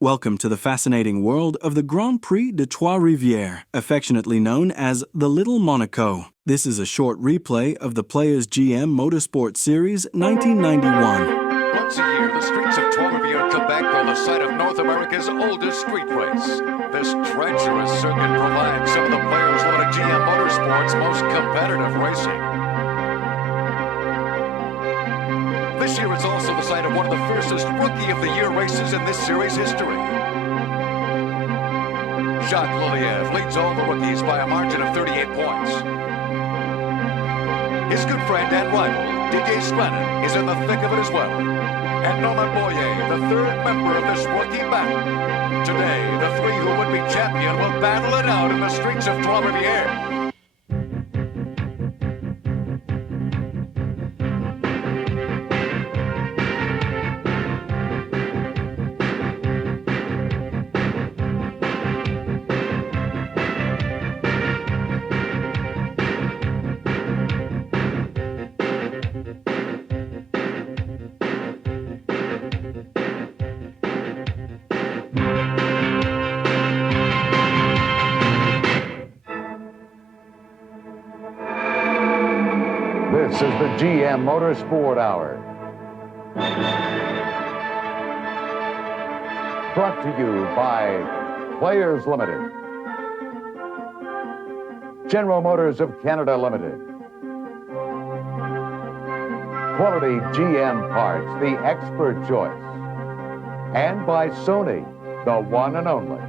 Welcome to the fascinating world of the Grand Prix de Trois-Rivières, affectionately known as the Little Monaco. This is a short replay of the Players GM Motorsport Series 1991. Once a year, the streets of Trois-Rivières, Quebec are the site of North America's oldest street race. This treacherous circuit provides some of the Players' GM Motorsport's most competitive racing. This year it's also the site of one of the fiercest Rookie of the Year races in this series' history. Jacques Liliev leads all the rookies by a margin of 38 points. His good friend and rival, Didier Schraenen, is in the thick of it as well. And Normand Boyer, the third member of this rookie battle. Today, the three who would be champion will battle it out in the streets of Trois-Rivières. This is the GM Motorsport Hour. Brought to you by Players Limited, General Motors of Canada Limited, Quality GM Parts, the expert choice, and by Sony, the one and only.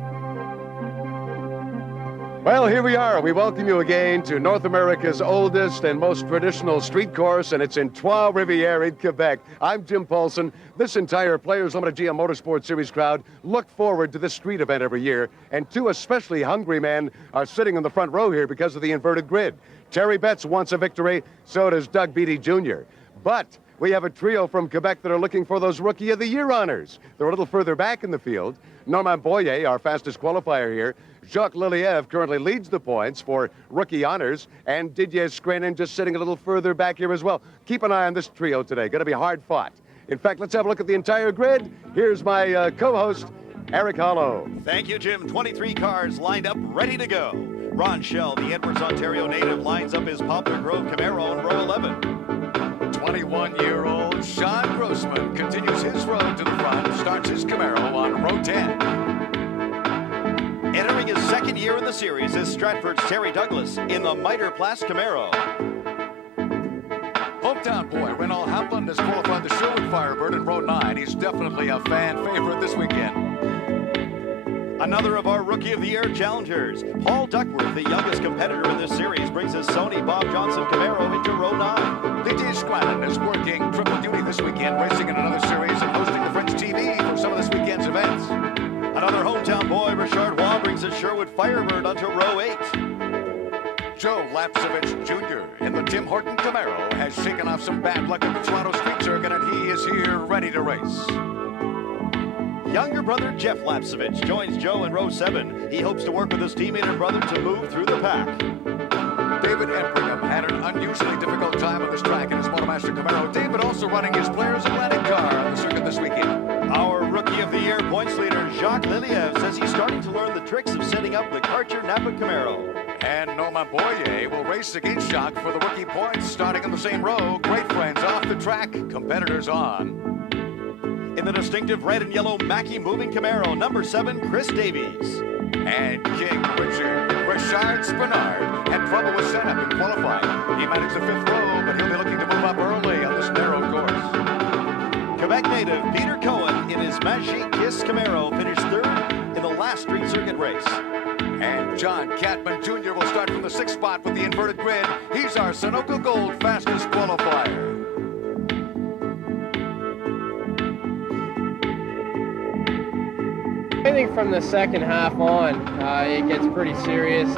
Well, here we are. We welcome you again to North America's oldest and most traditional street course, and it's in Trois-Rivières in Quebec. I'm Jim Paulson. This entire Players Limited GM Motorsport Series crowd look forward to this street event every year, and two especially hungry men are sitting in the front row here because of the inverted grid. Terry Betts wants a victory, so does Doug Beattie Jr. But we have a trio from Quebec that are looking for those Rookie of the Year honors. They're a little further back in the field. Normand Boyer, our fastest qualifier here. Jacques Liliev currently leads the points for rookie honors, and Didier Schraenen just sitting a little further back here as well. Keep an eye on this trio today. Going to be hard fought. In fact, let's have a look at the entire grid. Here's my co-host, Eric Hollow. Thank you, Jim. 23 cars lined up, ready to go. Ron Shell, the Edwards, Ontario native, lines up his Poplar Grove Camaro in row 11. 21-year-old Sean Grossman continues his road to the front, starts his Camaro on row 10. Entering his second year in the series is Stratford's Terry Douglas in the Mitre-Place Camaro. Hometown boy Renald Hapland has qualified the Sherwood Firebird in row 9. He's definitely a fan favorite this weekend. Another of our Rookie of the Year challengers, Paul Duckworth, the youngest competitor in this series, brings his Sony Bob Johnson Camaro into row 9. Didier Schraenen is working triple duty this weekend, racing in another series and hosting the French TV for some of this weekend's events. Another hometown boy, Richard Waugh, brings his Sherwood Firebird onto row 8. Joe Lapsevich Jr. in the Tim Horton Camaro has shaken off some bad luck at the Toronto Street Circuit, and he is here ready to race. Younger brother Jeff Lapsevich joins Joe in row 7. He hopes to work with his teammate and brother to move through the pack. David Embringham had an unusually difficult time on this track in his Motomaster Camaro. David also running his Players Atlantic car on the circuit this weekend. Our Rookie of the Year points leader, Jacques Liliev, says he's starting to learn the tricks of setting up the Karcher Napa Camaro. And Normand Boyer will race against Jacques for the rookie points, starting in the same row. Great friends off the track, competitors on. In the distinctive red and yellow Mackie moving Camaro, number 7, Chris Davies. And King Richard Spenard had trouble with setup in qualifying. He managed the 5th row, but he'll be looking to move up early on this narrow course. Quebec native Peter Cohen in his Magic Kiss Camaro finished 3rd in the last street circuit race. And John Cadman Jr. will start from the 6th spot with the inverted grid. He's our Sunoco Gold fastest qualifier. I think from the second half on, it gets pretty serious.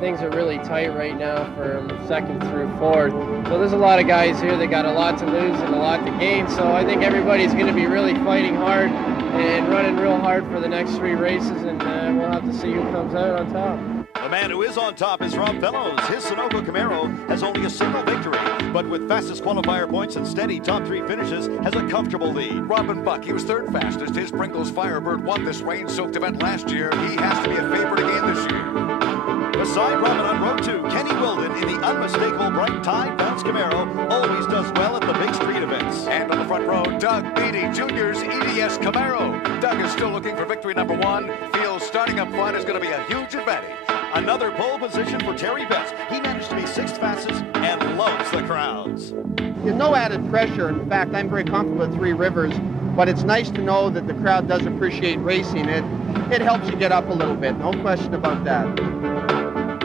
Things are really tight right now from 2nd through 4th. So there's a lot of guys here that got a lot to lose and a lot to gain. So I think everybody's going to be really fighting hard and running real hard for the next 3 races, and we'll have to see who comes out on top. The man who is on top is Rob Fellows. His Sunoco Camaro has only a single victory, but with fastest qualifier points and steady top 3 finishes, has a comfortable lead. Robin Buck, he was third fastest. His Pringles Firebird won this rain-soaked event last year. He has to be a favorite again this year. Beside Robin on road 2, Kenny Wilden in the unmistakable bright tide bounce Camaro always does well at the big street events. And on the front row, Doug Beatty Jr.'s EDS Camaro. Doug is still looking for victory number 1. Feels starting up front is going to be a huge advantage. Another pole position for Terry Betts. He managed to be 6th fastest and loves the crowds. There's no added pressure. In fact, I'm very comfortable at Three Rivers, but it's nice to know that the crowd does appreciate racing. It helps you get up a little bit, no question about that.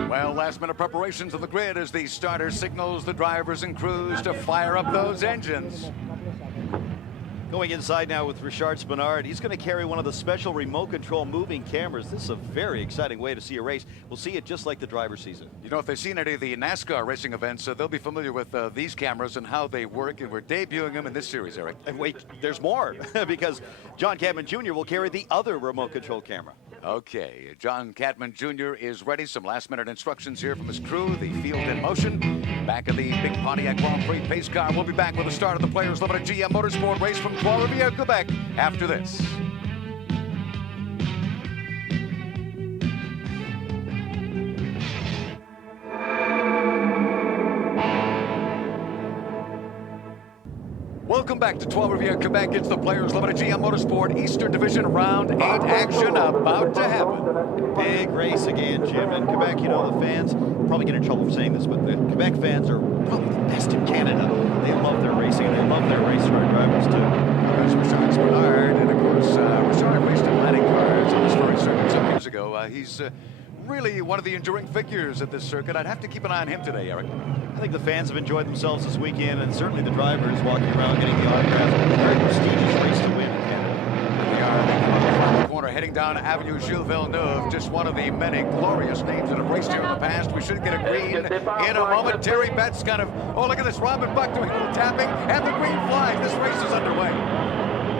Well, last-minute preparations on the grid as the starter signals the drivers and crews to fire up those engines. Going inside now with Richard Spenard. He's going to carry one of the special remote control moving cameras. This is a very exciting way to see a race. We'll see it just like the driver sees it. You know, if they've seen any of the NASCAR racing events, they'll be familiar with these cameras and how they work, and we're debuting them in this series, Eric. And wait, there's more, because John Cadman Jr. will carry the other remote control camera. Okay, John Cadman Jr. is ready. Some last-minute instructions here from his crew. The field in motion. Back of the big Pontiac Grand Prix pace car. We'll be back with the start of the Players Limited GM Motorsport race from Trois-Rivières, Quebec after this. Welcome back to Trois-Rivières, Quebec. It's the Players Limited GM Motorsport Eastern Division Round 8 action about to happen. Big race again, Jim. In Quebec, you know, the fans probably get in trouble for saying this, but the Quebec fans are probably the best in Canada. They love their racing, and they love their race car drivers, too. There's Richard Spenard, and of course, Richard raced Atlantic cars on this very circuit some years ago. He's really one of the enduring figures at this circuit. I'd have to keep an eye on him today, Eric. I think the fans have enjoyed themselves this weekend, and certainly the drivers walking around getting the autographs. A very prestigious race to win in Canada. We are in the corner heading down Avenue Gilles Villeneuve, just one of the many glorious names that have raced here in the past. We should get a green in a moment. Terry Betts kind of, oh, look at this, Robin Buck doing a little tapping, and the green flag. This race is underway.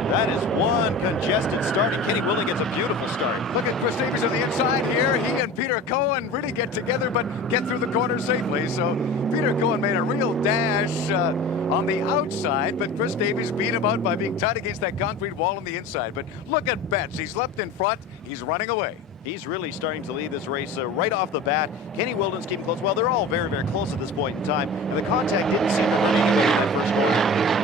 That is one congested start, and Kenny Wilden gets a beautiful start. Look at Chris Davies on the inside here. He and Peter Cohen really get together, but get through the corner safely. So Peter Cohen made a real dash on the outside, but Chris Davies beat him out by being tied against that concrete wall on the inside. But look at Betts. He's left in front. He's running away. He's really starting to lead this race right off the bat. Kenny Wilden's keeping close. Well, they're all very, very close at this point in time, and the contact didn't seem to run anywhere in that first corner.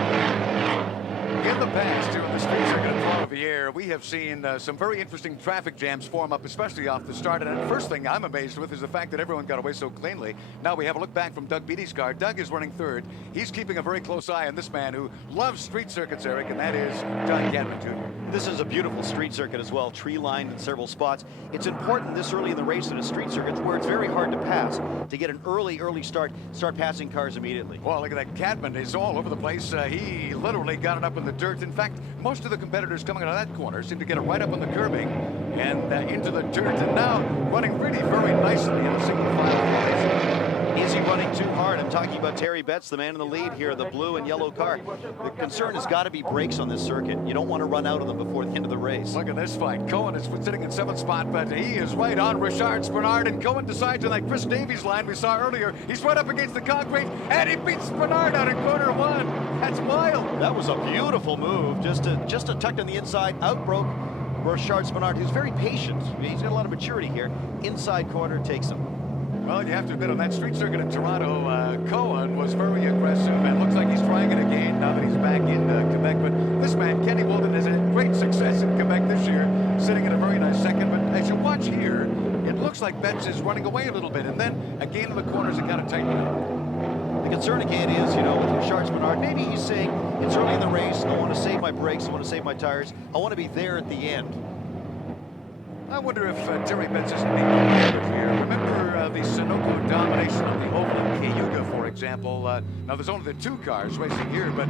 In the past, here on the street circuit of Trois-Rivières, we have seen some very interesting traffic jams form up, especially off the start. And the first thing I'm amazed with is the fact that everyone got away so cleanly. Now we have a look back from Doug Beatty's car. Doug is running third. He's keeping a very close eye on this man who loves street circuits, Eric, and that is John Cadman Jr. This is a beautiful street circuit as well, tree-lined in several spots. It's important this early in the race in a street circuit where it's very hard to pass, to get an early start passing cars immediately. Well, look at that. Cadman is all over the place. He literally got it up in the dirt. In fact, most of the competitors coming out of that corner seem to get it right up on the curbing and into the dirt, and now running really very nicely in a single file formation. Is he running too hard? I'm talking about Terry Betts, the man in the lead here, the blue and yellow car. The concern has got to be brakes on this circuit. You don't want to run out of them before the end of the race. Look at this fight. Cohen is sitting in 7th spot, but he is right on Richard Spenard, and Cohen decides on that Chris Davies line we saw earlier. He's right up against the concrete, and he beats Spenard out in corner 1. That's wild. That was a beautiful move. Just a tuck on the inside, out broke Richard Spenard, who's very patient. He's got a lot of maturity here. Inside corner takes him. Well, you have to admit, on that street circuit in Toronto, Cohen was very aggressive, and looks like he's trying it again now that he's back in Quebec. But this man, Kenny Wilden, has had great success in Quebec this year, sitting in a very nice second. But as you watch here, it looks like Betts is running away a little bit, and then again in the corners, it kind of tightened up. The concern again is, you know, with Richard Spenard, maybe he's saying, it's early in the race, I want to save my brakes, I want to save my tires, I want to be there at the end. I wonder if Terry Betts is being competitive here. Remember the Sunoco domination of the Oval in Cayuga, for example. Now, there's only the 2 cars racing here, but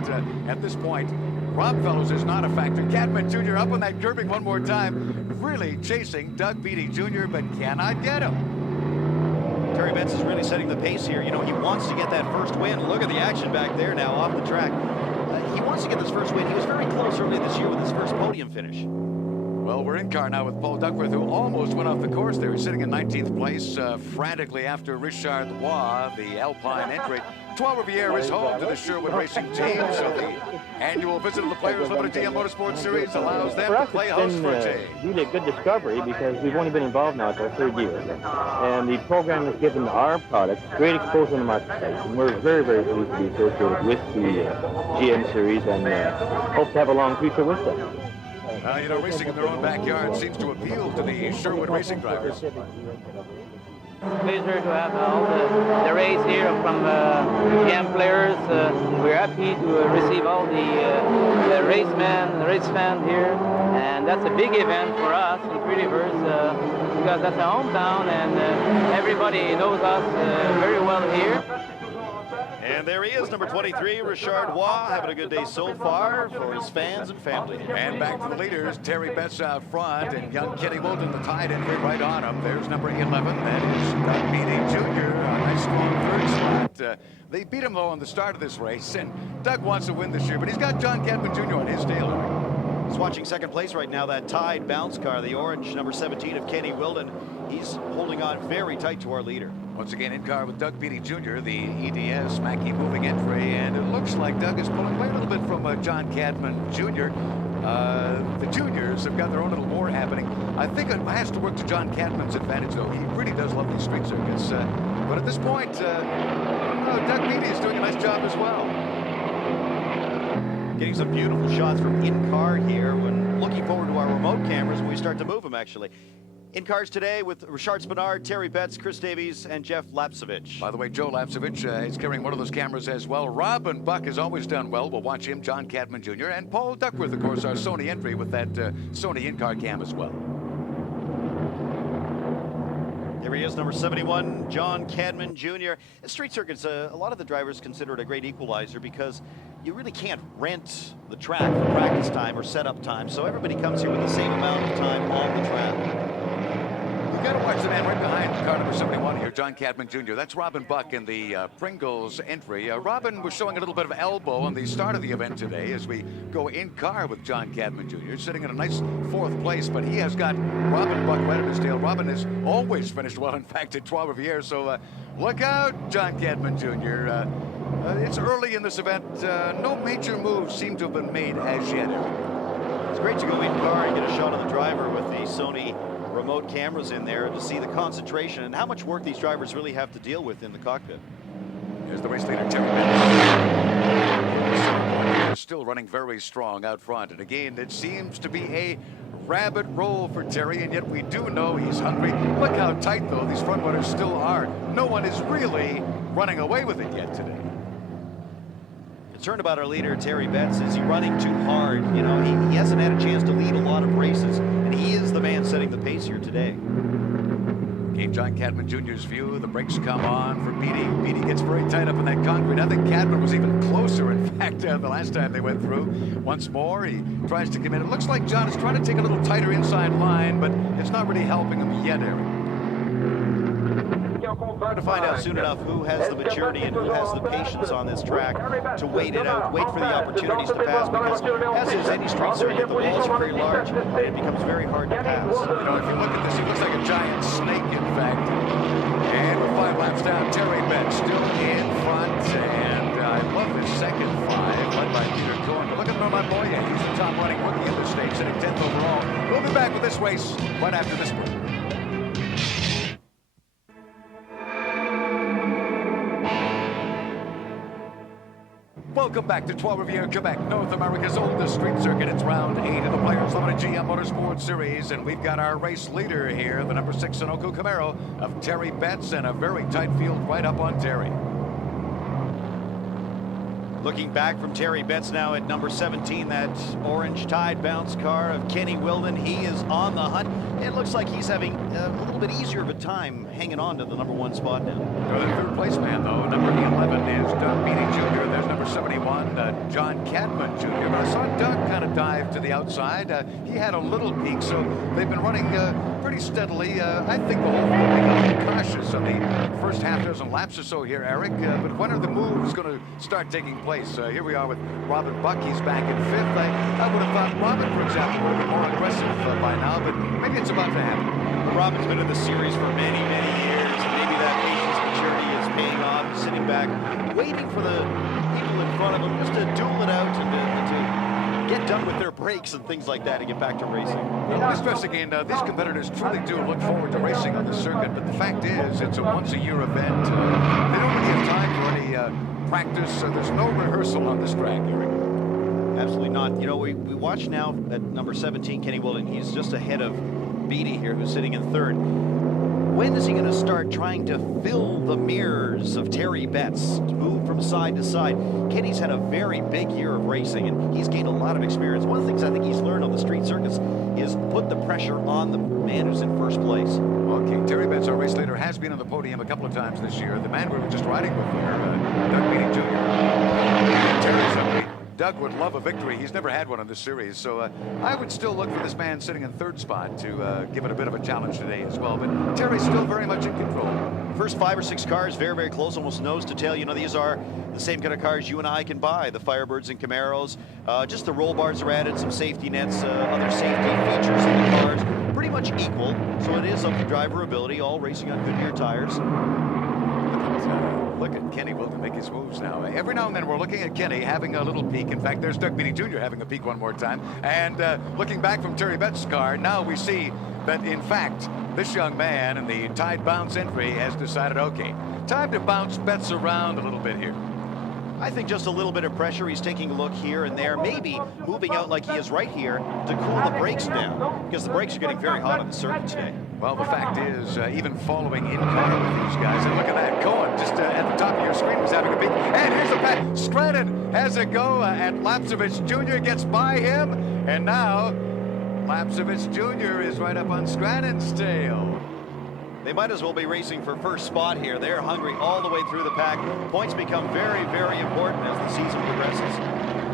at this point, Rob Fellows is not a factor. Cadman Jr. up on that curbing one more time, really chasing Doug Beatty Jr., but cannot get him. Terry Betts is really setting the pace here. You know, he wants to get that first win. Look at the action back there now off the track. He wants to get this first win. He was very close earlier this year with his first podium finish. Well, we're in car now with Paul Duckworth, who almost went off the course there. He's sitting in 19th place, frantically after Richard Roy, the Alpine entry. Trois-Rivières is home to the Sherwood Racing team, so the annual visit of the Players Limited GM Motorsports Series allows them to play host for a team. Really a good discovery because we've only been involved now for our third year. And the program has given our product great exposure in the marketplace. And we're very, very pleased to be associated with the GM Series and hope to have a long future with them. You know, racing in their own backyard seems to appeal to the Sherwood racing drivers. Pleasure to have all the race here from GM players. We're happy to receive all the racemen, race fans here, and that's a big event for us in Trois-Rivières because that's our hometown and everybody knows us very well here. And there he is, number 23, Richard Roy, having a good day so far for his fans and family. And back to the leaders, Terry Betts out front, and young Kenny Wilden, the tied entry right on him. There's number 11, that is Didier Jr., a nice strong third slot. They beat him, though, on the start of this race, and Doug wants to win this year, but he's got John Cadman Jr. on his tail. He's watching second place right now, that tied bounce car, the orange, number 17 of Kenny Wilden. He's holding on very tight to our leader. Once again in car with Doug Beatty Jr., the EDS Mackey moving entry, and it looks like Doug is pulling away a little bit from John Cadman Jr. The juniors have got their own little war happening. I think it has to work to John Cadman's advantage, though. He really does love these street circuits. But at this point, Doug Beatty is doing a nice job as well. Getting some beautiful shots from in-car here when looking forward to our remote cameras when we start to move them, actually. In cars today with Richard Spenard, Terry Betts, Chris Davies, and Jeff Lapsevich. By the way, Joe Lapsevich is carrying one of those cameras as well. Robin Buck has always done well. We'll watch him, John Cadman Jr., and Paul Duckworth, of course, our Sony entry with that Sony in-car cam as well. There he is, number 71, John Cadman Jr. In street circuits, a lot of the drivers consider it a great equalizer because you really can't rent the track for practice time or setup time, so everybody comes here with the same amount of time on the track. You've got to watch the man right behind car number 71 here, John Cadman Jr. That's Robin Buck in the Pringles entry. Robin was showing a little bit of elbow on the start of the event today as we go in car with John Cadman Jr. sitting in a nice fourth place, but he has got Robin Buck right at his tail. Robin has always finished well, in fact, at Trois-Rivières, so look out, John Cadman Jr. It's early in this event. No major moves seem to have been made as yet. It's great to go in car and get a shot of the driver with the Sony remote cameras in there to see the concentration and how much work these drivers really have to deal with in the cockpit. There's the race leader, Terry Betts. Still running very strong out front. And again, it seems to be a rabbit roll for Terry, and yet we do know he's hungry. Look how tight, though, these front runners still are. No one is really running away with it yet today. Concerned about our leader, Terry Betts. Is he running too hard? You know, he hasn't had a chance to lead a lot of races, and he is the man setting the pace here today. Game John Cadman Jr.'s view. The brakes come on for Beatty. Beatty gets very tight up in that concrete. I think Cadman was even closer, in fact, the last time they went through. Once more, he tries to come in. It looks like John is trying to take a little tighter inside line, but it's not really helping him yet, Eric. We're going to find out soon enough who has the maturity and who has the patience on this track to wait it out, wait for the opportunities to pass, because as is any street circuit, the walls are very large and it becomes very hard to pass. You know, if you look at this, he looks like a giant snake, in fact. And with 5 laps down, Terry Betts still in front, and I love his second 5, led by Peter Cohen. But look at Norman Boyer. He's the top running rookie in the state, sitting 10th overall. We'll be back with this race right after this break. Welcome back to Trois-Rivières, Quebec, North America's oldest street circuit. It's round 8 of the Players Limited GM Motorsports Series, and we've got our race leader here, the number 6 Sunoco Camaro of Terry Betts, and a very tight field right up on Terry. Looking back from Terry Betts now at number 17, that orange tide bounce car of Kenny Wilden. He is on the hunt. It looks like he's having a little bit easier of a time hanging on to the number 1 spot now. The third place man, though, number 11 is Doug Beatty Jr. There's number 71, John Cadman Jr. But I saw Doug kind of dive to the outside. He had a little peak, so they've been running pretty steadily. I think the whole field got a little cautious on the first half dozen laps or so here, Eric. But when are the moves going to start taking place? place. Here we are with Robin Buck. He's back in 5th. I would have thought Robin, for example, would have been more aggressive by now, but maybe it's about to happen. Well, Robin's been in the series for many, many years, and maybe that patience maturity is paying off. He's sitting back, waiting for the people in front of him just to duel it out and to get done with their breaks and things like that and get back to racing. Well, this stress again, these competitors truly do look forward to racing on the circuit, but the fact is, it's a once-a-year event. They don't really have time for any practice. There's no rehearsal on this track, Eric. Absolutely not. You know, we watch now at number 17, Kenny Wilden. He's just ahead of Beatty here, who's sitting in 3rd. When is he going to start trying to fill the mirrors of Terry Betts, to move from side to side? Kenny's had a very big year of racing, and he's gained a lot of experience. One of the things I think he's learned on the street circuits is put the pressure on the man who's in first place. Okay, Terry Betts, our race leader, has been on the podium a couple of times this year. The man we were just riding with there, Doug Jr. Terry's hungry. Doug would love a victory. He's never had one in this series, so I would still look for this man sitting in 3rd spot to give it a bit of a challenge today as well. But Terry's still very much in control. First 5 or 6 cars, very, very close, almost nose to tail. You know, these are the same kind of cars you and I can buy, the Firebirds and Camaros. Just the roll bars are added, some safety nets, other safety features in the cars. Pretty much equal, so it is up to driver ability, all racing on Goodyear tires. Look at Kenny Wilden make his moves now. Every now and then we're looking at Kenny having a little peek. In fact, there's Doug Beatty Jr. having a peek one more time. And looking back from Terry Betts' car, now we see that, in fact, this young man in the tied bounce entry has decided, okay, time to bounce Betts around a little bit here. I think just a little bit of pressure. He's taking a look here and there, maybe moving out like he is right here to cool the brakes down, because the brakes are getting very hot on the circuit today. Well, the fact is, even following in car with these guys, and look at that, Cohen just at the top of your screen was having a peek. And here's the pass. Schraenen has a go at Lapsevich Jr. gets by him, and now Lapsevich Jr. is right up on Schraenen's tail. They might as well be racing for first spot here. They're hungry all the way through the pack. Points become very, very important as the season progresses.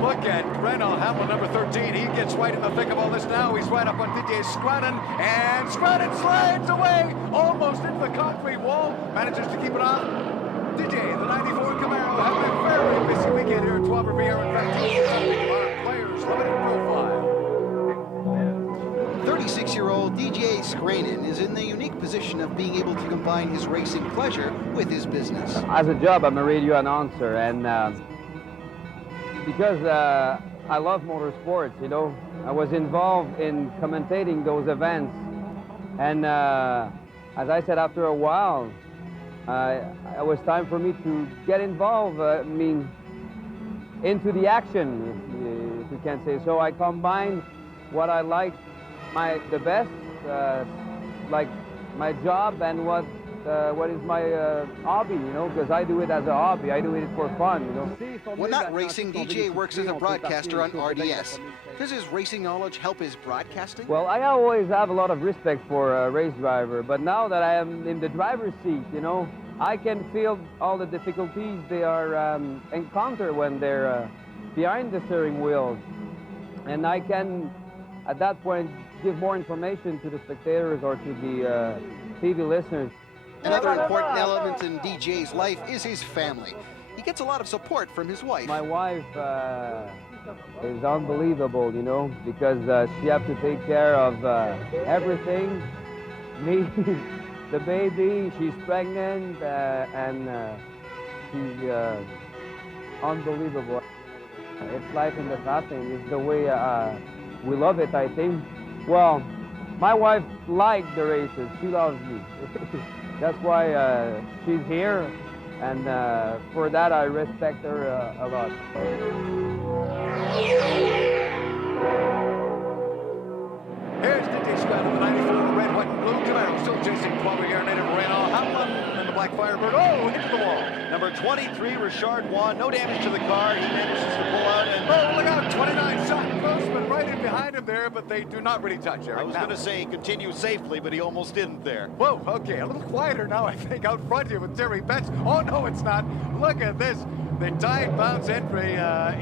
Look at Renault Hamlin, number 13. He gets right in the thick of all this now. He's right up on Didier Schraenen, and Schraenen slides away almost into the concrete wall. Manages to keep it on. Didier, the 94 Camaro, having a very busy weekend here at Trois-Rivières. In fact, our players limited profile. 36-year-old Didier Schraenen is in the unique position of being able to combine his racing pleasure with his business. As a job, I'm a radio announcer, and because I love motorsports, you know, I was involved in commentating those events, and as I said, after a while, it was time for me to get involved, into the action, if you can say so. I combined what I like the best, like my job, and what is my hobby, you know, because I do it as a hobby. I do it for fun, you know. When not racing, DJ works as a broadcaster on RDS. Does his racing knowledge help his broadcasting? Well, I always have a lot of respect for a race driver, but now that I am in the driver's seat, you know, I can feel all the difficulties they are encounter when they're behind the steering wheel, and I can, at that point, give more information to the spectators or to the TV listeners. Another important element in DJ's life is his family. He gets a lot of support from his wife. My wife is unbelievable, you know, because she has to take care of everything. Me, the baby, she's pregnant, and she's unbelievable. It's life in the passing. It's the way we love it, I think. Well, my wife likes the races. She loves me. That's why she's here, and for that I respect her a lot. Here's Didier Schraenen, the 94 red, white, and blue Camaro, still chasing Trois-Rivières native Renault Hamlin and the black Firebird. Oh, into the wall. Number 23, Richard Spenard, no damage to the car. He manages to pull out and... Oh, look out, 29, shot Grossman right in behind him there, but they do not really touch, Eric. I was going to say continue safely, but he almost didn't there. Whoa, okay, a little quieter now, I think, out front here with Terry Betts. Oh, no, it's not. Look at this. The tied bounce entry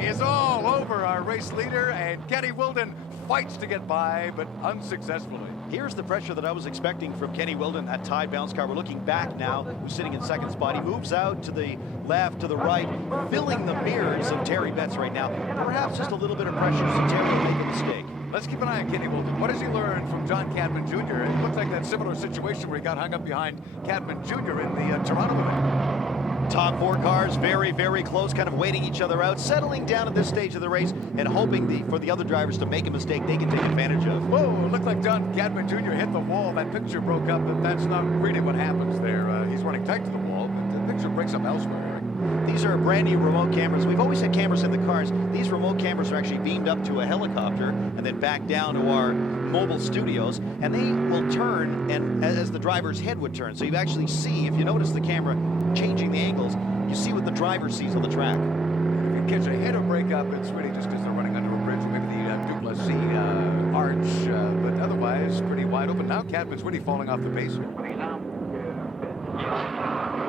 is all over our race leader, and Kenny Wilden fights to get by, but unsuccessfully. Here's the pressure that I was expecting from Kenny Wilden, that tied bounce car. We're looking back now, who's sitting in second spot. He moves out to the left, to the right, filling the mirrors of Terry Betts right now. Perhaps just a little bit of pressure so Terry will make a mistake. Let's keep an eye on Kenny Wilden. What has he learned from John Cadman Jr.? It looks like that similar situation where he got hung up behind Cadman Jr. in the Toronto event. Top four cars very, very close, kind of waiting each other out, settling down at this stage of the race and hoping for the other drivers to make a mistake they can take advantage of. Whoa, it looked like John Cadman Jr. hit the wall. That picture broke up, but that's not really what happens there. He's running tight to the wall, but the picture breaks up elsewhere. These are brand new remote cameras. We've always had cameras in the cars. These remote cameras are actually beamed up to a helicopter and then back down to our mobile studios, and they will turn and as the driver's head would turn. So you actually see, if you notice the camera changing the angles, you see what the driver sees on the track. If you catch a hit or break up, it's really just because they're running under a bridge, maybe the Duplessis arch, but otherwise pretty wide open. Now Cadman's really falling off the pace here.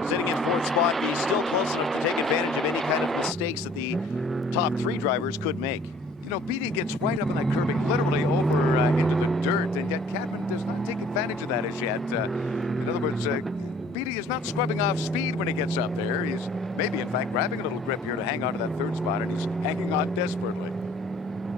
Sitting in fourth spot, he's still close enough to take advantage of any kind of mistakes that the top three drivers could make. You know, Beatty gets right up in that curving, literally over into the dirt, and yet Cadman does not take advantage of that as yet. In other words, Beatty is not scrubbing off speed when he gets up there. He's maybe, in fact, grabbing a little grip here to hang on to that third spot, and he's hanging on desperately.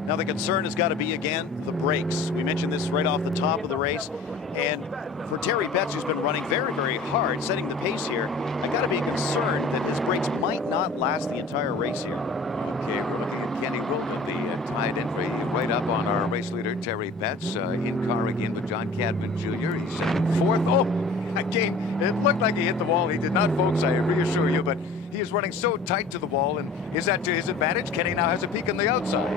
Now the concern has got to be, again, the brakes. We mentioned this right off the top of the race. And for Terry Betts, who's been running very, very hard, setting the pace here, I got to be concerned that his brakes might not last the entire race here. Okay, we're looking at Kenny Wilden, the tied entry, right up on our race leader, Terry Betts, in car again with John Cadman Jr. He's in fourth. Oh, again, it looked like he hit the wall. He did not, folks, I reassure you, but he is running so tight to the wall, and is that to his advantage? Kenny now has a peek on the outside.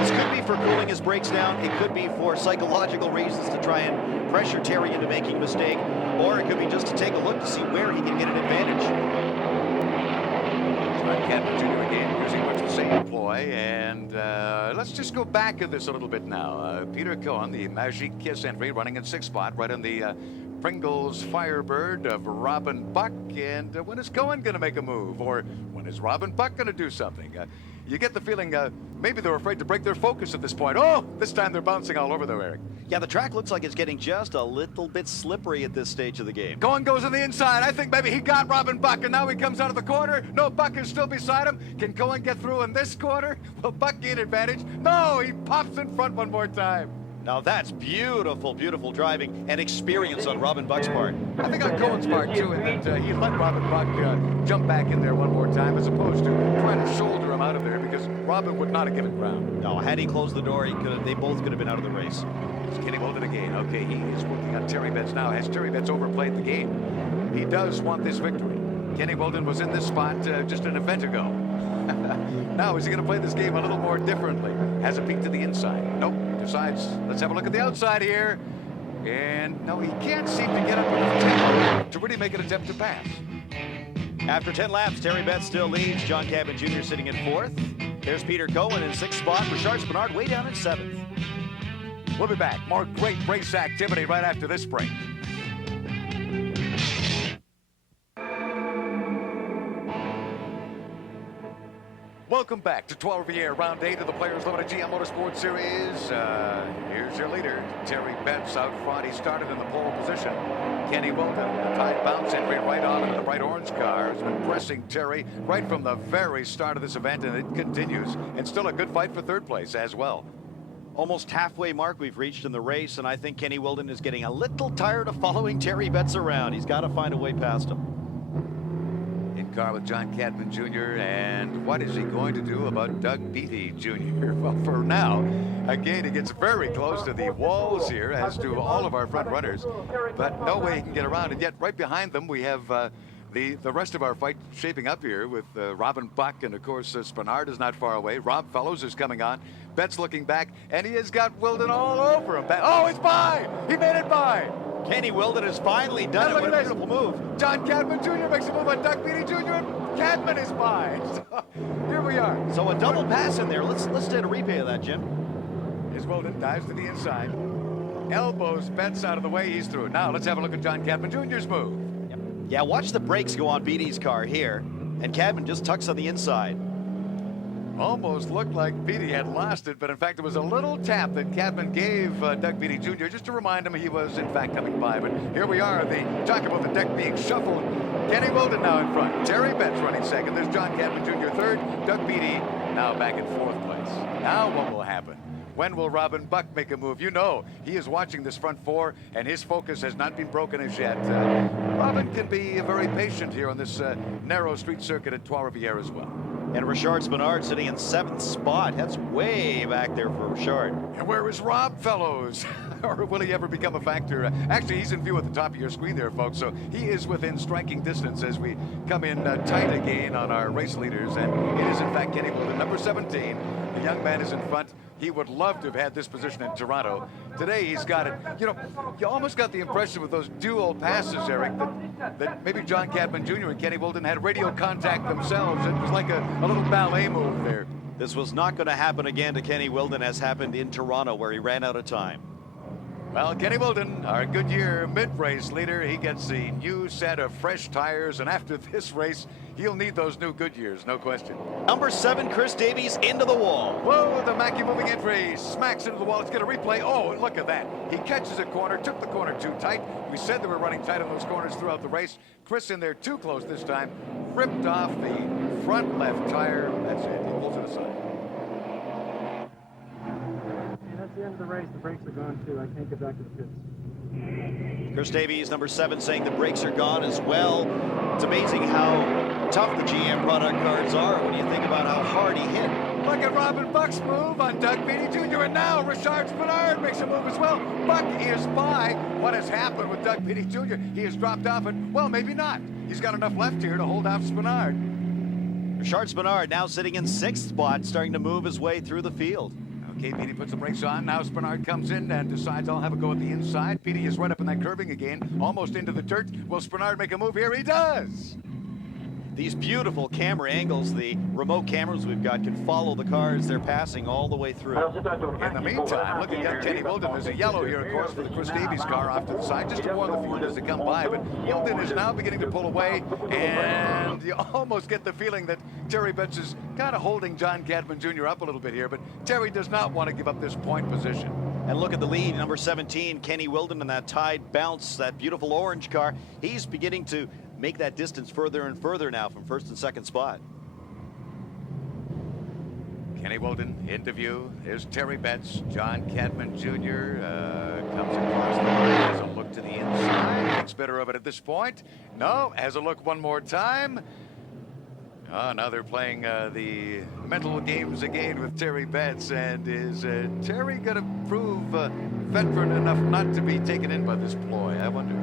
This could be for cooling his brakes down. It could be for psychological reasons to try and pressure Terry into making a mistake, or it could be just to take a look to see where he can get an advantage. John Cadman Jr. again using much the same ploy, and let's just go back to this a little bit now. Peter Cohen, the Magic Kiss entry, running in sixth spot, right on the Pringles Firebird of Robin Buck. And when is Cohen going to make a move, or when is Robin Buck going to do something? You get the feeling maybe they're afraid to break their focus at this point. Oh, this time they're bouncing all over there, Eric. Yeah, the track looks like it's getting just a little bit slippery at this stage of the game. Cohen goes on the inside. I think maybe he got Robin Buck, and now he comes out of the corner. No, Buck is still beside him. Can Cohen get through in this corner? Will Buck gain advantage? No, he pops in front one more time. Now that's beautiful, beautiful driving and experience on Robin Buck's part. I think on Cohen's part, too, and that he let Robin Buck jump back in there one more time as opposed to trying to shoulder him out of there, because Robin would not have given ground. No, had he closed the door, they both could have been out of the race. It's Kenny Wilden again. Okay, he is working on Terry Betts now. Has Terry Betts overplayed the game? He does want this victory. Kenny Wilden was in this spot just an event ago. Now, is he going to play this game a little more differently? Has a peek to the inside. Nope. Decides, let's have a look at the outside here. And no, he can't seem to get up enough tempo to really make an attempt to pass. After 10 laps, Terry Betts still leads. John Cadman Jr. sitting in fourth. There's Peter Cohen in sixth spot. Richard Spenard way down in seventh. We'll be back. More great race activity right after this break. Welcome back to Trois-Rivières, round 8 of the Players Limited GM Motorsports Series. Here's your leader, Terry Betts out front. He started in the pole position. Kenny Wilden, the tied bounce entry right on into the bright orange car, has been pressing Terry right from the very start of this event, and it continues. And still a good fight for third place as well. Almost halfway mark we've reached in the race, and I think Kenny Wilden is getting a little tired of following Terry Betts around. He's got to find a way past him. In car with John Cadman Jr. And what is he going to do about Doug Beatty Jr.? Well, for now, again, he gets very close to the walls here, as do all of our front runners, but no way he can get around. And yet right behind them, we have the rest of our fight shaping up here with Robin Buck, and of course Spenard is not far away. Rob Fellows is coming on. Betts looking back, and he has got Wilden all over him. Oh, it's by! He made it by! Kenny Wilden has finally done it. What a beautiful move. John Cadman Jr. makes a move on Doug Beatty Jr. and Cadman is by. So, here we are. So a double pass in there. Let's take a replay of that, Jim. As Wilden dives to the inside. Elbows Betts out of the way. He's through. Now let's have a look at John Cadman Jr.'s move. Yep. Yeah, watch the brakes go on Beatty's car here. And Cadman just tucks on the inside. Almost looked like Beatty had lost it, but in fact it was a little tap that Cadman gave Doug Beatty Jr. just to remind him he was in fact coming by. But here we are, talk about the deck being shuffled. Kenny Wilden now in front. Terry Betts running second. There's John Cadman Jr. third. Doug Beatty now back in fourth place. Now what will happen? When will Robin Buck make a move? You know, he is watching this front four, and his focus has not been broken as yet. Robin can be very patient here on this narrow street circuit at Trois-Rivières as well. And Richard Spenard sitting in 7th spot. That's way back there for Richard. And where is Rob, fellows? Or will he ever become a factor? Actually, he's in view at the top of your screen there, folks. So he is within striking distance as we come in tight again on our race leaders. And it is, in fact, Kenny Wilden, number 17. The young man is in front. He would love to have had this position in Toronto. Today, he's got it. You know, you almost got the impression with those dual passes, Eric, that maybe John Cadman Jr. and Kenny Wilden had radio contact themselves. It was like a little ballet move there. This was not going to happen again to Kenny Wilden as happened in Toronto, where he ran out of time. Well, Kenny Wilden, our Goodyear mid-race leader, he gets the new set of fresh tires, and after this race, he'll need those new Goodyears, no question. Number 7, Chris Davies into the wall. Whoa, the Mackey moving entry, smacks into the wall. Let's get a replay. Oh, and look at that. He catches a corner, took the corner too tight. We said they were running tight on those corners throughout the race. Chris in there too close this time, ripped off the front left tire. That's it, he pulls it aside. At the end of the race, the brakes are gone too. I can't get back to the pits. Chris Davies, number 7, saying the brakes are gone as well. It's amazing how tough the GM product cards are when you think about how hard he hit. Look at Robin Buck's move on Doug Beatty Jr. And now Richard Spenard makes a move as well. Buck is by. What has happened with Doug Beatty Jr.? He has dropped off and, well, maybe not. He's got enough left here to hold off Spenard. Richard Spenard now sitting in 6th spot, starting to move his way through the field. Okay, Beatty puts the brakes on. Now Spenard comes in and decides I'll have a go at the inside. Beatty is right up in that curving again, almost into the dirt. Will Spenard make a move here? He does! These beautiful camera angles, the remote cameras we've got, can follow the cars they're passing all the way through. In the meantime, look at young Kenny Wilden. There's a yellow here, of course, for the Chris Davies car off to the side, just to warn the field as they come by. But Wilden is now beginning to pull away, and you almost get the feeling that Terry Betts is kind of holding John Cadman Jr. up a little bit here, but Terry does not want to give up this point position. And look at the lead, number 17, Kenny Wilden, in that Tide Bounce, that beautiful orange car. He's beginning to make that distance further and further now from 1st and 2nd spot. Kenny Wilden into view. There's Terry Betts. John Cadman Jr. Comes across the line, has a look to the inside. Thinks better of it at this point. No, has a look one more time. Oh, now they're playing the mental games again with Terry Betts. And is Terry going to prove veteran enough not to be taken in by this ploy? I wonder.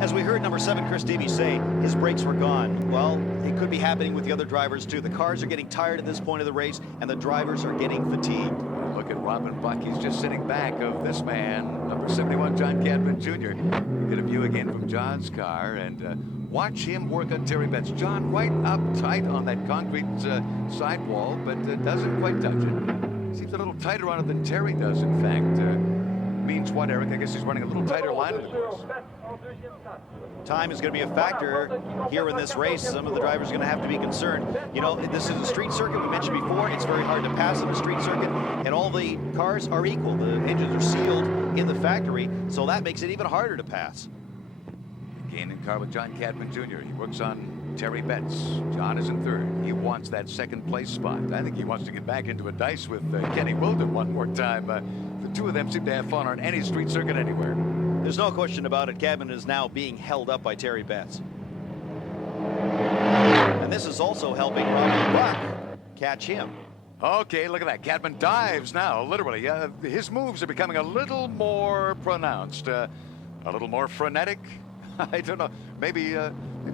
As we heard number 7, Chris Davies, say his brakes were gone. Well, it could be happening with the other drivers too. The cars are getting tired at this point of the race, and the drivers are getting fatigued. Look at Robin Buck. He's just sitting back of this man, number 71, John Cadman Jr. We get a view again from John's car, and watch him work on Terry Betts. John right up tight on that concrete sidewall, but doesn't quite touch it. Seems a little tighter on it than Terry does, in fact. Means what, Eric? I guess he's running a little tighter line in the course. Time is going to be a factor here in this race. Some of the drivers are going to have to be concerned. You know, this is a street circuit. We mentioned before, it's very hard to pass on a street circuit, and all the cars are equal. The engines are sealed in the factory, so that makes it even harder to pass. Again in car with John Cadman Jr. He works on Terry Betts. John is in 3rd. He wants that 2nd place spot. I think he wants to get back into a dice with Kenny Wilden one more time. The two of them seem to have fun on any street circuit anywhere. There's no question about it. Cadman is now being held up by Terry Betts. And this is also helping Robin Buck catch him. Okay, look at that. Cadman dives now, literally. His moves are becoming a little more pronounced, a little more frenetic. I don't know. Maybe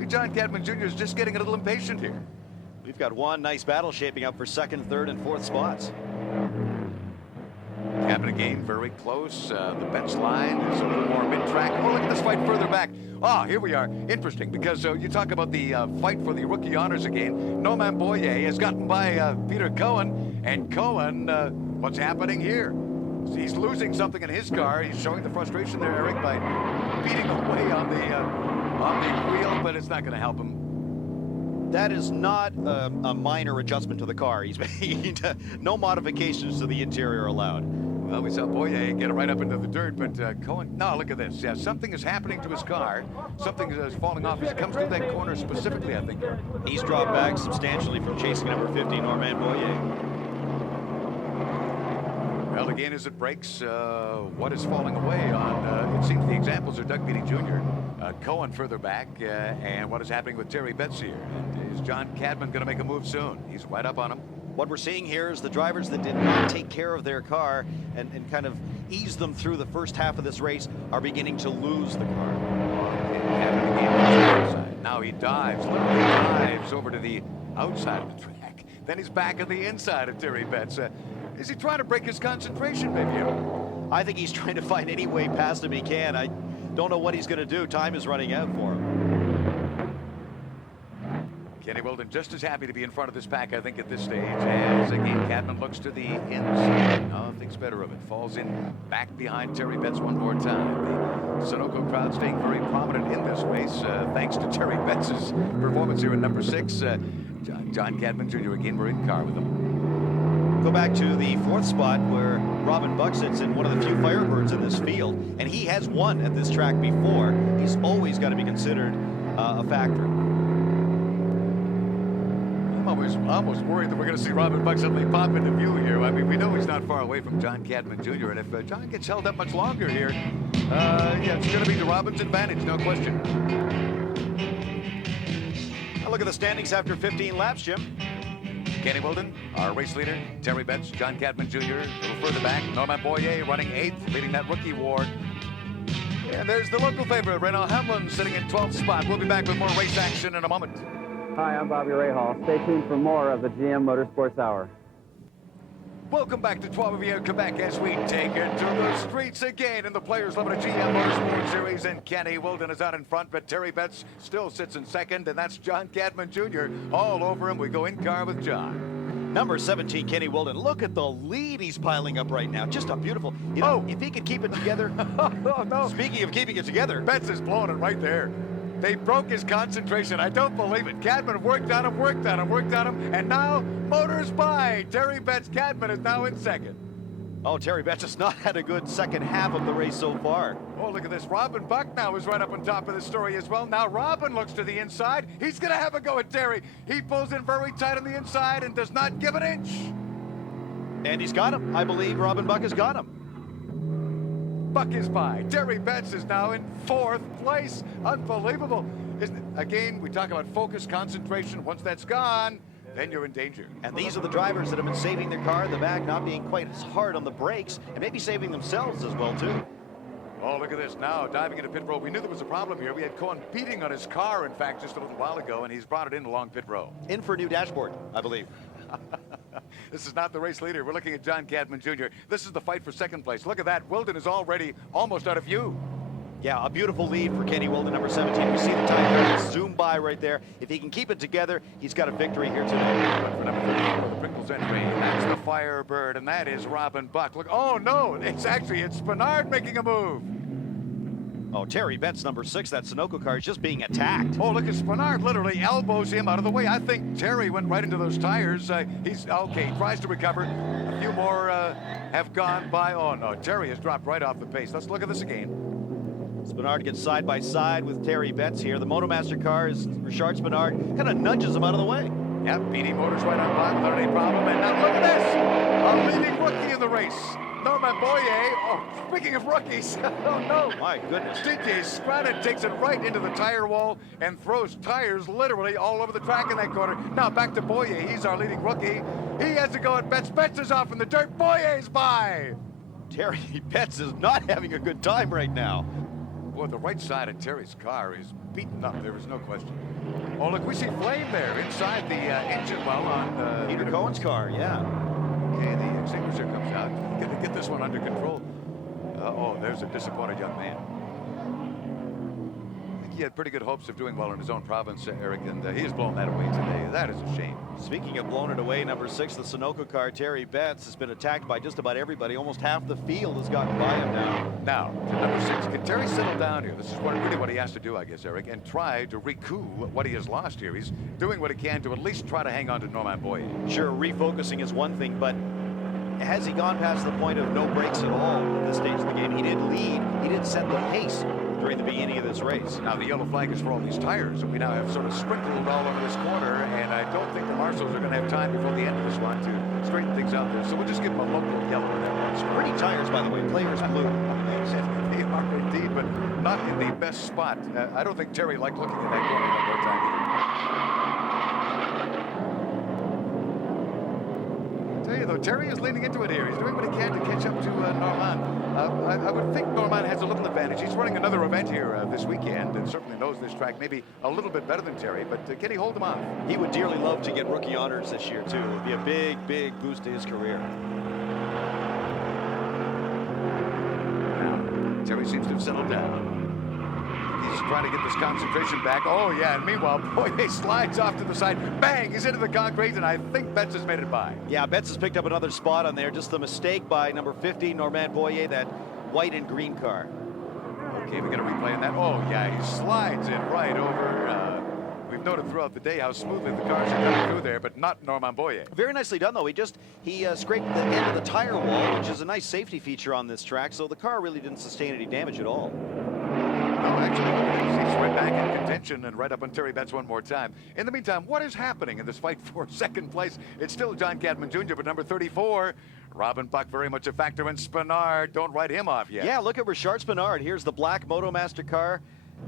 John Cadman Jr. is just getting a little impatient here. We've got one nice battle shaping up for 2nd, 3rd, and 4th spots. Cadman again very close. The bench line is a little more mid-track. Oh, look at this fight further back. Ah, here we are. Interesting, because you talk about the fight for the rookie honors again. Norman Boyer has gotten by Peter Cohen, and Cohen, what's happening here? He's losing something in his car. He's showing the frustration there, Eric, by beating away on the wheel, but it's not going to help him. That is not a minor adjustment to the car. He's made no modifications to the interior allowed. Well, we saw Boyer get it right up into the dirt, but Cohen, no, look at this. Yeah, something is happening to his car. Something is falling off as he comes through that corner specifically, I think. He's dropped back substantially from chasing number 50, Normand Boyer. Well, again, as it breaks, what is falling away on, it seems the examples are Didier Jr., Cohen further back, and what is happening with Terry Betts here. And is John Cadman going to make a move soon? He's right up on him. What we're seeing here is the drivers that did not take care of their car and kind of ease them through the first half of this race are beginning to lose the car. Now he dives, literally dives over to the outside of the track. Then he's back on the inside of Terry Betts. Is he trying to break his concentration, maybe? I think he's trying to find any way past him he can. I don't know what he's going to do. Time is running out for him. Kenny Wilden just as happy to be in front of this pack, I think, at this stage, as again Cadman looks to the inside. No, thinks better of it. Falls in back behind Terry Betts one more time. The Sunoco crowd staying very prominent in this race, thanks to Terry Betts' performance here in number 6. John Cadman Jr. again, we're in car with him. Go back to the 4th spot where Robin Buck sits in, one of the few Firebirds in this field, and he has won at this track before. He's always got to be considered a factor. I'm almost worried that we're going to see Robin Buck suddenly pop into view here. I mean, we know he's not far away from John Cadman Jr., and if John gets held up much longer here, yeah, it's going to be to Robin's advantage, no question. Now look at the standings after 15 laps, Jim. Kenny Wilden, our race leader, Terry Betts, John Cadman Jr., a little further back, Normand Boyer running 8th, leading that rookie war. And there's the local favorite, Renaud Hamlin, sitting in 12th spot. We'll be back with more race action in a moment. Hi, I'm Bobby Rahal. Stay tuned for more of the GM Motorsports Hour. Welcome back to Trois-Rivières, Quebec, as we take it to the streets again in the Players Limited GM Motorsports Series. And Kenny Wilden is out in front, but Terry Betts still sits in second, and that's John Cadman Jr. all over him. We go in car with John. Number 17, Kenny Wilden. Look at the lead he's piling up right now. Just a beautiful, you know, if he could keep it together. Oh, no. Speaking of keeping it together. Betts is blowing it right there. They broke his concentration. I don't believe it. Cadman worked on him, and now motors by. Terry Betts, Cadman is now in second. Oh, Terry Betts has not had a good second half of the race so far. Oh, look at this. Robin Buck now is right up on top of the story as well. Now Robin looks to the inside. He's going to have a go at Terry. He pulls in very tight on the inside and does not give an inch. And he's got him. I believe Robin Buck has got him. Buck is by. Terry Betts is now in 4th place. Unbelievable. Again, we talk about focus, concentration. Once that's gone, then you're in danger. And these are the drivers that have been saving their car in the back, not being quite as hard on the brakes, and maybe saving themselves as well, too. Oh, look at this now, diving into pit row. We knew there was a problem here. We had Cohen beating on his car, in fact, just a little while ago, and he's brought it in along pit row. In for a new dashboard, I believe. This is not the race leader. We're looking at John Cadman Jr. This is the fight for second place. Look at that. Wilden is already almost out of view. Yeah, a beautiful lead for Kenny Wilden, number 17. We see the time zoom by right there. If he can keep it together, he's got a victory here today. For number 13, the Prinkles entry. That's the Firebird, and that is Robin Buck. Look, oh no, it's Spenard making a move. Oh, Terry Betts, number 6, that Sunoco car is just being attacked. Oh, look at Spenard literally elbows him out of the way. I think Terry went right into those tires. He's okay, he tries to recover. A few more have gone by. Oh no, Terry has dropped right off the pace. Let's look at this again. Spenard gets side by side with Terry Betts here. The Motomaster car is Richard Spenard, kind of nudges him out of the way. Yep, BD Motors right on by without any problem. And now look at this, a leading rookie in the race. Normand Boyer. Oh, speaking of rookies, oh no. My goodness. Didier Schraenen takes it right into the tire wall and throws tires literally all over the track in that corner. Now back to Boyer. He's our leading rookie. He has to go at Betts. Betts is off in the dirt. Boyer's by. Terry Betts is not having a good time right now. Well, the right side of Terry's car is beaten up. There is no question. Oh, look, we see flame there inside the engine well on Peter Cohen's car, yeah. Okay, the extinguisher comes out. Got to get this one under control. Oh, there's a disappointed young man. he had pretty good hopes of doing well in his own province, Eric, and he has blown that away today. That is a shame. Speaking of blowing it away, number 6, the Sunoco car, Terry Betts, has been attacked by just about everybody. Almost half the field has gotten by him now. Now, to number 6, can Terry settle down here? This is really what he has to do, I guess, Eric, and try to recoup what he has lost here. He's doing what he can to at least try to hang on to Normand Boyer. Sure, refocusing is one thing, but has he gone past the point of no brakes at all at this stage of the game? He did lead. He did set the pace during the beginning of this race. Now, the yellow flag is for all these tires, and we now have sort of sprinkled all over this corner, and I don't think the marshals are going to have time before the end of this one to straighten things out there. So we'll just give them a local yellow in that one. Pretty tires, by the way. Players blue. They are indeed, but not in the best spot. I don't think Terry liked looking at that corner one more time either. I tell you though, Terry is leaning into it here. He's doing what he can to catch up to Normand. I would think Normand has a little advantage. He's running another event here this weekend and certainly knows this track maybe a little bit better than Terry, but can he hold him off? He would dearly love to get rookie honors this year too. It would be a big, big boost to his career. Terry seems to have settled down. He's trying to get this concentration back. Oh, yeah, and meanwhile, Boyer slides off to the side. Bang! He's into the concrete, and I think Betts has made it by. Yeah, Betts has picked up another spot on there. Just the mistake by number 50, Normand Boyer, that white and green car. Okay, we got a replay on that. Oh, yeah, he slides in right over. We've noted throughout the day how smoothly the cars are coming through there, but not Normand Boyer. Very nicely done, though. He scraped the end of the tire wall, which is a nice safety feature on this track, so the car really didn't sustain any damage at all. No, actually, he's right back in contention and right up on Terry Betts one more time. In the meantime, what is happening in this fight for second place? It's still John Cadman Jr., but number 34, Robin Buck, very much a factor, and Spenard, don't write him off yet. Yeah, look at Richard Spenard. Here's the black MotoMaster car,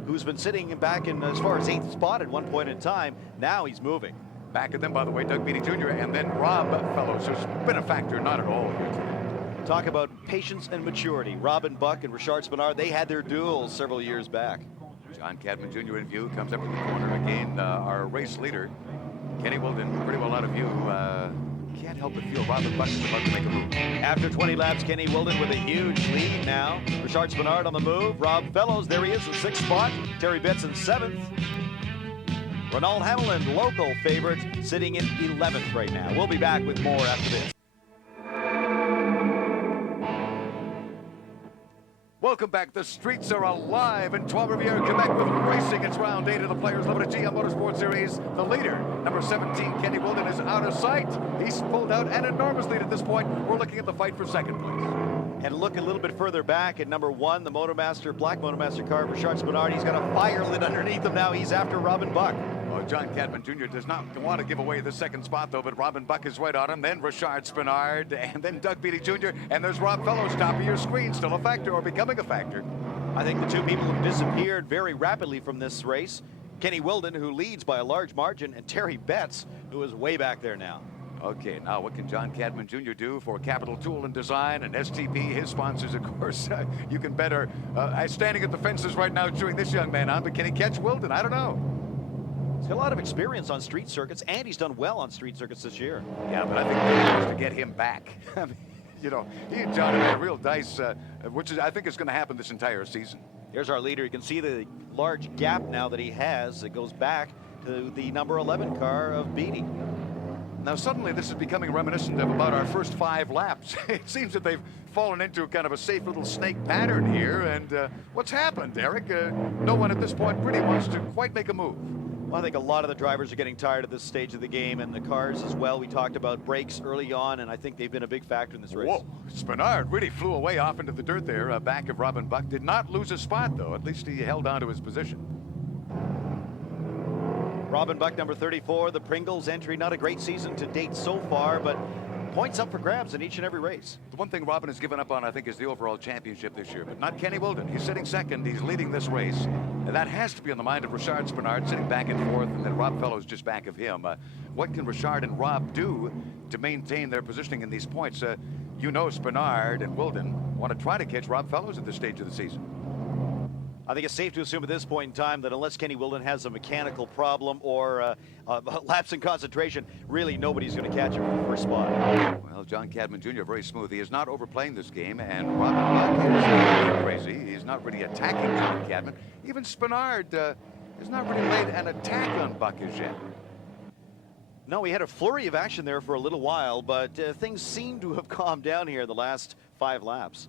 who's been sitting back in as far as 8th spot at one point in time. Now he's moving. Back at them, by the way, Doug Beatty Jr. and then Rob Fellows, who's been a factor not at all here today. Talk about patience and maturity. Robin Buck and Richard Spenard, they had their duels several years back. John Cadman Jr. in view, comes up with the corner again. Our race leader, Kenny Wilden, pretty well out of view. Can't help but feel Robin Buck is about to make a move. After 20 laps, Kenny Wilden with a huge lead now. Richard Spenard on the move. Rob Fellows, there he is in 6th spot. Terry Betts in 7th. Ronald Hamlin, local favorite, sitting in 11th right now. We'll be back with more after this. Welcome back. The streets are alive in Trois-Rivières, Quebec, with racing. It's round 8 of the Players Limited GM Motorsport Series. The leader, number 17, Kenny Wilden, is out of sight. He's pulled out an enormous lead at this point. We're looking at the fight for second place. And look a little bit further back at number 1, the MotoMaster, black MotoMaster car, Richard Spenard. He's got a fire lit underneath him now. He's after Robin Buck. John Cadman Jr. does not want to give away the second spot, though, but Robin Buck is right on him. Then Richard Spenard, and then Doug Beatty Jr., and there's Rob Fellows, top of your screen, still a factor or becoming a factor. I think the two people have disappeared very rapidly from this race. Kenny Wilden, who leads by a large margin, and Terry Betts, who is way back there now. Okay, now what can John Cadman Jr. do for Capital Tool and Design and STP, his sponsors, of course? You can bet are standing at the fences right now cheering this young man on, but can he catch Wilden? I don't know. He's got a lot of experience on street circuits, and he's done well on street circuits this year. Yeah, but I think the goal is to get him back. I mean, you know, he and John have had real dice, which is, I think is going to happen this entire season. Here's our leader. You can see the large gap now that he has. It goes back to the number 11 car of Beatty. Now, suddenly, this is becoming reminiscent of about our first 5 laps. It seems that they've fallen into kind of a safe little snake pattern here. And what's happened, Eric? No one at this point really wants to quite make a move. Well, I think a lot of the drivers are getting tired at this stage of the game, and the cars as well. We talked about brakes early on, and I think they've been a big factor in this race. Whoa, Spenard really flew away off into the dirt there, back of Robin Buck. Did not lose a spot, though. At least he held on to his position. Robin Buck, number 34, the Pringles entry. Not a great season to date so far, but points up for grabs in each and every race. The one thing Robin has given up on, I think, is the overall championship this year, but not Kenny Wilden. He's sitting second. He's leading this race. And that has to be on the mind of Richard Spenard, sitting back and forth, and then Rob Fellows just back of him. What can Richard and Rob do to maintain their positioning in these points? You know Spenard and Wilden want to try to catch Rob Fellows at this stage of the season. I think it's safe to assume at this point in time that unless Kenny Wilden has a mechanical problem or a lapse in concentration, really nobody's going to catch him for the first spot. Well, John Cadman Jr. very smooth. He is not overplaying this game, and Robin Buck is crazy. He's not really attacking John Cadman. Even Spenard has not really laid an attack on Buck as yet. No, we had a flurry of action there for a little while, but things seem to have calmed down here the last 5 laps.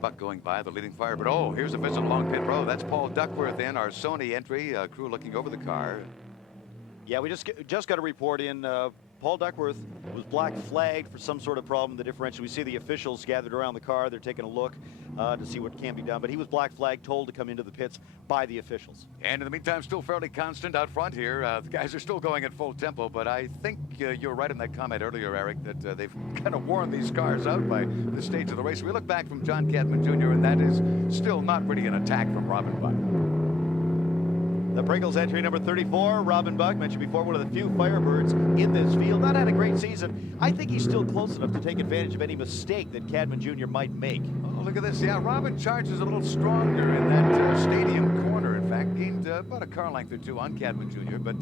Buck going by the leading fire, but oh, here's a visit along pit row. That's Paul Duckworth in, our Sony entry, crew looking over the car. Yeah, we just got a report in. Paul Duckworth was black flagged for some sort of problem in the differential. We see the officials gathered around the car. They're taking a look to see what can be done, but he was black flagged, told to come into the pits by the officials. And in the meantime, still fairly constant out front here. The guys are still going at full tempo, but I think you're right in that comment earlier, Eric, that they've kind of worn these cars out by this stage of the race. We look back from John Cadman Jr., and that is still not really an attack from Robin Buck. The Pringles entry number 34, Robin Buck, mentioned before, one of the few Firebirds in this field. Not had a great season. I think he's still close enough to take advantage of any mistake that Cadman Jr. might make. Oh, look at this. Yeah, Robin charges a little stronger in that stadium corner. In fact, gained about a car length or two on Cadman Jr., but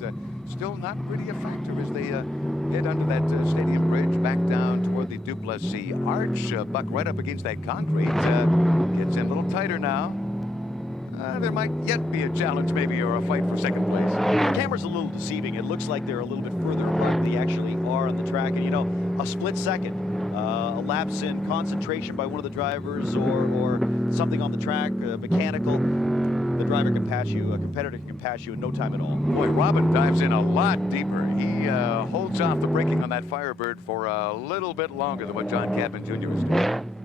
still not really a factor as they head under that stadium bridge, back down toward the Duplessis Arch. Buck right up against that concrete. Gets in a little tighter now. There might yet be a challenge, maybe, or a fight for second place. The camera's a little deceiving. It looks like they're a little bit further apart than they actually are on the track. And, you know, a split second, a lapse in concentration by one of the drivers or something on the track, mechanical, the driver can pass you, a competitor can pass you in no time at all. Boy, Robin dives in a lot deeper. He holds off the braking on that Firebird for a little bit longer than what John Cadman Jr. is doing.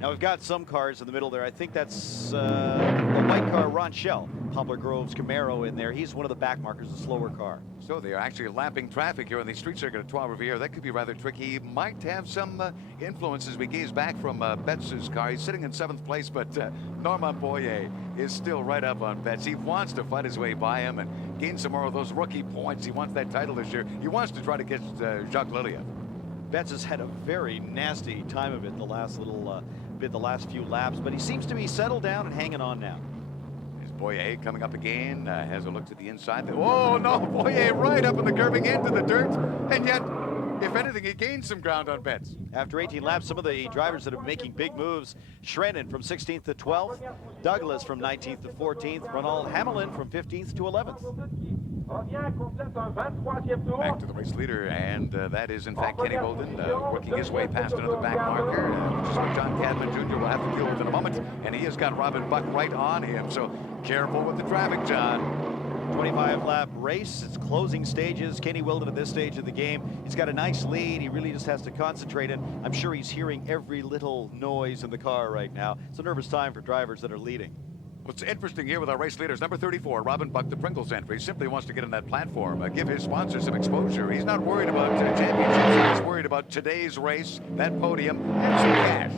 Now we've got some cars in the middle there. I think that's the white car, Ron Schell, Poplar Grove's Camaro in there. He's one of the back markers, a slower car. So they are actually lapping traffic here on the street circuit at Trois-Rivières. That could be rather tricky. He might have some influence as we gaze back from Betts' car. He's sitting in 7th place, but Normand Boyer is still right up on Betts. He wants to fight his way by him and gain some more of those rookie points. He wants that title this year. He wants to try to get Jacques Lillian. Betts has had a very nasty time of it the last little the last few laps, but he seems to be settled down and hanging on now. There's Boyer coming up again, has a look to the inside. Oh no, Boyer right up in the curving into the dirt, and yet, if anything, he gained some ground on Betts. After 18 laps, some of the drivers that are making big moves: Schraenen from 16th to 12th, Douglas from 19th to 14th, Ronald Hamelin from 15th to 11th. Back to the race leader, and that is in fact Kenny Wilden, working his way past another back marker, which is what John Cadman Jr. will have to deal with in a moment, and he has got Robin Buck right on him, so careful with the traffic, John. 25-lap race, it's closing stages. Kenny Wilden at this stage of the game, he's got a nice lead. He really just has to concentrate, and I'm sure he's hearing every little noise in the car right now. It's a nervous time for drivers that are leading. What's interesting here with our race leaders, number 34, Robin Buck, the Pringles entry, simply wants to get on that platform, give his sponsors some exposure. He's not worried about championships. He's worried about today's race, that podium, and some cash.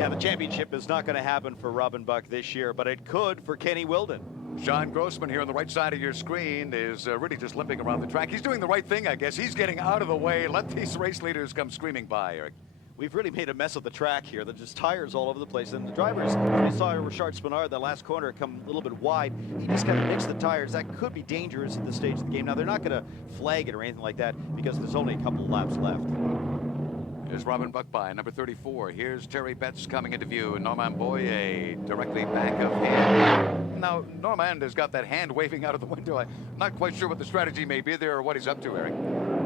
Yeah, the championship is not going to happen for Robin Buck this year, but it could for Kenny Wilden. Sean Grossman here on the right side of your screen is really just limping around the track. He's doing the right thing, I guess. He's getting out of the way. Let these race leaders come screaming by, Eric. We've really made a mess of the track here. There's just tires all over the place. And the drivers, we saw Richard Spenard, that last corner, come a little bit wide. He just kind of nicks the tires. That could be dangerous at this stage of the game. Now, they're not going to flag it or anything like that because there's only a couple of laps left. Here's Robin Buck by number 34. Here's Terry Betts coming into view. Normand Boyer directly back of him. Now, Normand has got that hand waving out of the window. I'm not quite sure what the strategy may be there or what he's up to, Eric.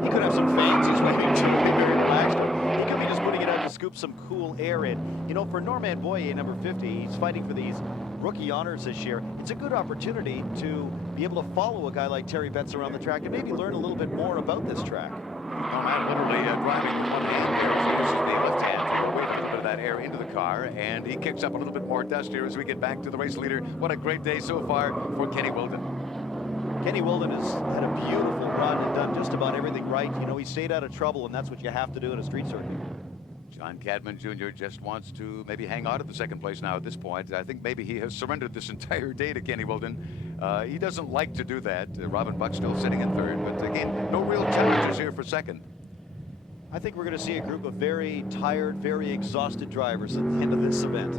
He could have some fans he's waving to, very relaxed. He could be just putting it out to scoop some cool air in. You know, for Normand Boyer, number 50, he's fighting for these rookie honors this year. It's a good opportunity to be able to follow a guy like Terry Betts around the track and maybe learn a little bit more about this track. Normand literally driving with one hand here, so uses the left hand to wave a little bit of that air into the car, and he kicks up a little bit more dust here as we get back to the race leader. What a great day so far for Kenny Wilden. Kenny Wilden has had a beautiful run and done just about everything right. You know, he stayed out of trouble, and that's what you have to do in a street circuit. John Cadman Jr. just wants to maybe hang on to the second place now at this point. I think maybe he has surrendered this entire day to Kenny Wilden. He doesn't like to do that. Robin Buck still sitting in third, but again, no real challenges here for second. I think we're going to see a group of very tired, very exhausted drivers at the end of this event.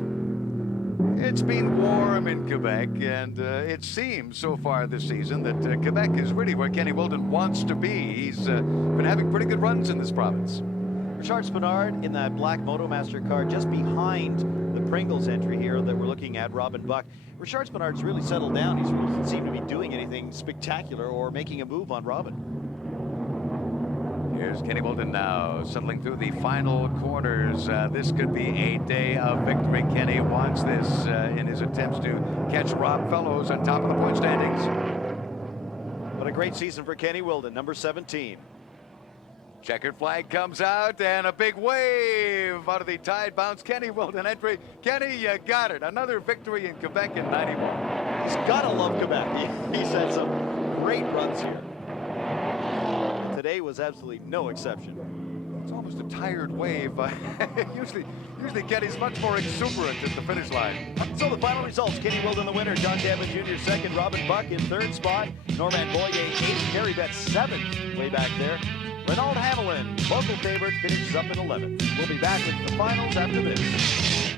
It's been warm in Quebec, and it seems so far this season that Quebec is really where Kenny Wilden wants to be. He's been having pretty good runs in this province. Richard Spenard in that black Motomaster car just behind the Pringles entry here that we're looking at, Robin Buck. Richard Spenard's really settled down. He doesn't seem to be doing anything spectacular or making a move on Robin. Here's Kenny Wilden now, settling through the final corners. This could be a day of victory. Kenny wants this in his attempts to catch Rob Fellows on top of the point standings. What a great season for Kenny Wilden, number 17. Checkered flag comes out, and a big wave out of the tide bounce Kenny Wilden entry. Kenny, you got it. Another victory in Quebec in 91. He's got to love Quebec. He's had some great runs here. Today was absolutely no exception. It's almost a tired wave. Usually Kenny's much more exuberant at the finish line. So the final results, Kenny Wilden the winner, John Cadman Jr. second, Robin Buck in third spot, Norman Boyer eighth, Kerry Bet seventh, way back there. Renaud Hamelin, local favorite, finishes up in 11th. We'll be back with the finals after this.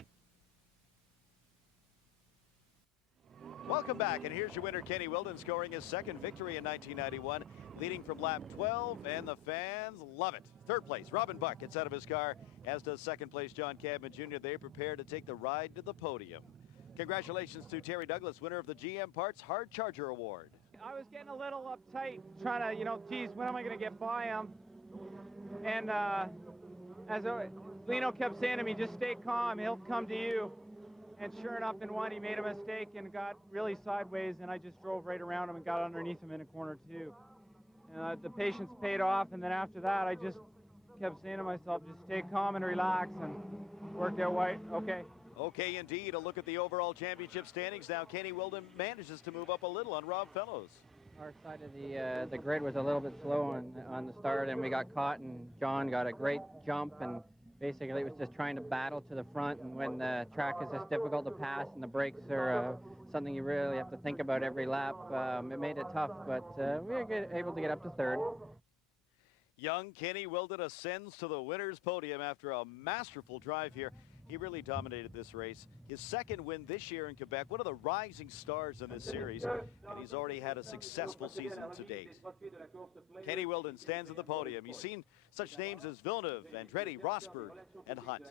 Welcome back, and here's your winner, Kenny Wilden, scoring his second victory in 1991, leading from lap 12, and the fans love it. Third place, Robin Buck gets out of his car, as does second place John Cadman Jr. They prepare to take the ride to the podium. Congratulations to Terry Douglas, winner of the GM Parts Hard Charger Award. I was getting a little uptight, trying to, geez, when am I going to get by him? And as Lino kept saying to me, just stay calm, he'll come to you. And sure enough, in one, he made a mistake and got really sideways, and I just drove right around him and got underneath him in a corner, too. And the patience paid off, and then after that, I just kept saying to myself, just stay calm and relax, and worked out right, okay. Okay, indeed. A look at the overall championship standings now. Kenny Wilden manages to move up a little on Rob Fellows. Our side of the grid was a little bit slow on the start, and we got caught, and John got a great jump, and basically it was just trying to battle to the front, and when the track is just difficult to pass and the brakes are something you really have to think about every lap, it made it tough, but we were able to get up to third. Young Kenny Wilden ascends to the winner's podium after a masterful drive here. He really dominated this race. His second win this year in Quebec, one of the rising stars in this series, and he's already had a successful season to date. Kenny Wilden stands at the podium. He's seen such names as Villeneuve, Andretti, Rosberg, and Hunt.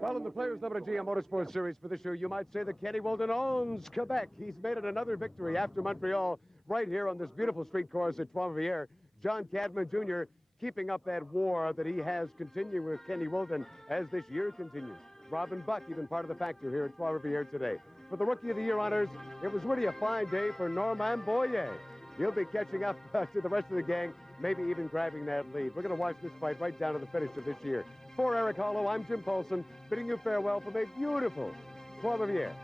Well, in the Players Limited GM Motorsports Series for this year, you might say that Kenny Wilden owns Quebec. He's made it another victory after Montreal right here on this beautiful street course at Trois-Rivières. John Cadman Jr. keeping up that war that he has continued with Kenny Wilden as this year continues. Robin Buck, even part of the factor here at Trois-Rivières today. For the Rookie of the Year honors, it was really a fine day for Norman Boyer. He'll be catching up to the rest of the gang, maybe even grabbing that lead. We're going to watch this fight right down to the finish of this year. For Eric Hollow, I'm Jim Paulson, bidding you farewell from a beautiful Trois-Rivières.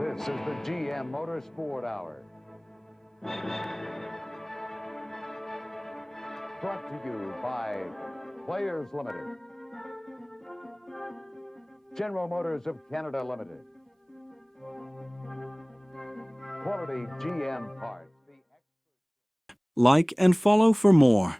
This is the GM Motorsport Hour. Brought to you by Players Limited, General Motors of Canada Limited, Quality GM Parts. Like and follow for more.